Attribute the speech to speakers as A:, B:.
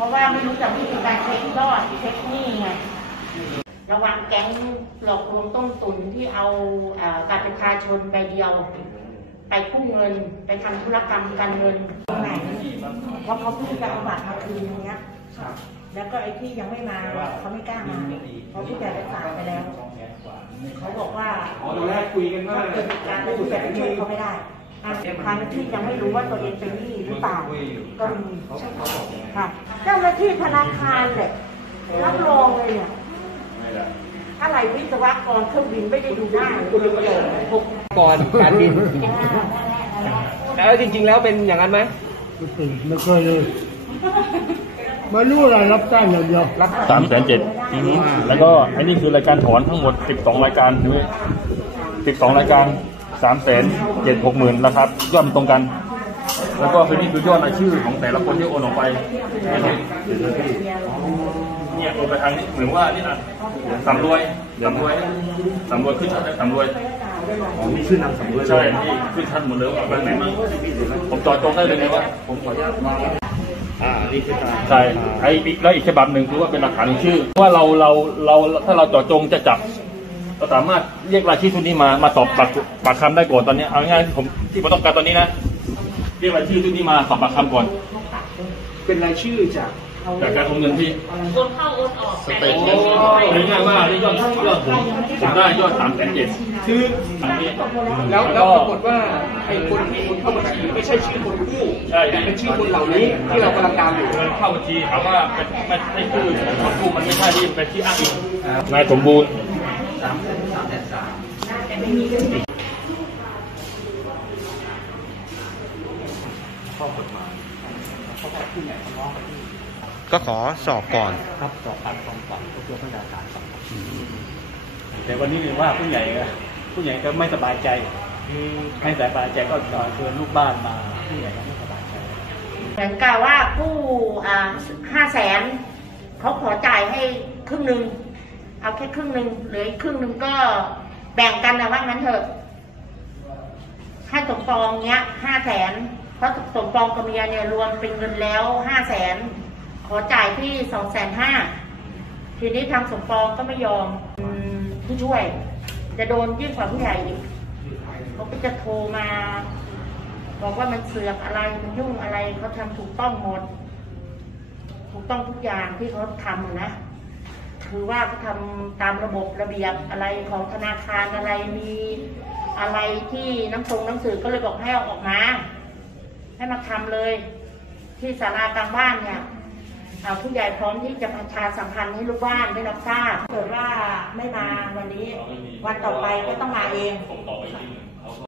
A: ราะว่าไม่รู้จักวิธีการเช็คยอดเช็คหนี้ไงระวังแก๊งหลอกลวงต้มตุนที่เอาเอ่อบัตรประชาชนใบเดียว ไปกู้เงินไปทำธุรกรรมการเงินตรงไหนว่าเขาเพิ่งจะเอาบัตรมาคืนอย่างเงี้ยแล้วก็ไอ้ที่ยังไม่มาเขาไม่กล้ามาเพราะผู้ใหญ่ไปฝากไปแล้วเขาบอกว่า
B: อ๋อตอนแรกคุยกันว่า
A: ถ้าเกิดเหตุการณ์แล้วผู้ใหญ่ไปช่วยเขาไม่ได้อะ ทางที่ยังไม่รู้ว่าตัวเองเป็นหนี้หรือเปล่าก็มีค่ะเจ้าหน้าที่ธนาคารแหละรับรองเลยเนี่ยอะไรวิศวกรเครื่องบินไม่ได้ดูหน้าคุณเลยเลยพวก
B: ก่อนการบินแล้วจริง ๆ แล้วเป็นอย่างนั้นไหม
C: ไม่เคยเลยไม่รู้อะไรรับจ้างอย่างเดียว
B: รับ
D: สามแสนเจ็ดแล้วก็อันนี้คือรายการถอนทั้งหมด12รายการด้วย12รายการ 3แสนเจ็ดหกหมื่นราคายอดมันตรงกัน แล้วก็คือนี่คือยอดรายชื่อของแต่ละคนที่โอนออกไปเนี่ยโอนไปทางนี้เหมือนว่านี่นะสำรวยสำรวยสำรวยขึ้นชั้นสำรวย
B: อ๋อมีชื่อนามสมรส
D: ใช่ที่ขึ้นชั้นหมดเลยว่าเป็นไหนบ้างผมจอดจงได้เลยนะว่าผมขออนุญาตวางไว้
B: อ่านี่คือการ
D: ใช่ไอ้อีกแล้วอีกฉบับหนึ่งคือว่าเป็นหลักฐานชื่อว่าเราเราเราถ้าเราเจาะจงจะจับ เราสามารถเรียกรายชื่อทุนนี้มามาสอบปากปากคำได้ก่อนตอนนี้เอาง่ายๆที่ผมที่ผมต้องการตอนนี้นะเรียกรายชื่อทุนนี้มาสอบปากคำก่อน
B: เป็นรายชื่อจาก
D: จากการโอนเงินที่
A: โอนเข้าโอนออกแต่ไม่ใช่ชื่อใคร
D: เอาง่ายๆว่าได้ยอดยอดผมผมได้ยอดสามแสนเจ็ด
B: คือ
D: อันนี้
B: แล้วแล้วปรากฏว่าไอ้คนที่โอนเข้าบัญชีไม่ใช่ชื่อคนกู้
D: ใช่
B: แต่เป็นชื่อคนเหล่านี้ที่เรากำลังตามอยู่
D: เงินเข้าบัญชีถามว่าเป็นไม่ใช่ชื่อของคนกู้มันไม่ใช่ที่เป็นที่อ้างอิงนายสมบูรณ์
E: ก็ขอสอบก่อน
B: ครับสอบปากคำก่อนก็คือพยานฐาน
F: แต่วันนี้เรียนว่าผู้ใหญ่ผู้ใหญ่ก็ไม่สบายใจไม่สบายใจก็เชิญลูกบ้านมาผู้ใหญ่ก็ไม่สบายใจ
A: เหมือนกับว่าผู้ห้าแสนเขาขอจ่ายให้ครึ่งหนึ่งเอาแค่ครึ่งหนึ่งเหลืออีกครึ่งหนึ่งก็ แบ่งกันนะว่างั้นเถอะให้สมปองเนี้ยห้าแสนเพราะสมปองกับเมียเนี่ยรวมเป็นเงินแล้วห้าแสนขอจ่ายที่สองแสนห้าทีนี้ทางสมปองก็ไม่ยอมผู้ช่วย จะโดนยื่นฝ่าผู้ใหญ่อีกเขาก็จะโทรมาบอกว่ามันเสือกอะไรมันยุ่งอะไรเขาทำถูกต้องหมด ถูกต้องทุกอย่างที่เขาทำนะ คือว่าเขาทำตามระบบระเบียบอะไรของธนาคารอะไรมีอะไรที่น้ำทรงนังสือก็เลยบอกให้เอาออกมา ให้มาทำเลย ที่ศาลากลางบ้านเนี่ยผู้ใหญ่พร้อมที่จะประชาสัมพันธ์ให้ลูกบ้านได้รับทราบเกิดว่าไม่มาวันนี้ วันต่อไปก็ต้องมาเอง
D: ผมต่อไปที่หนึ่ง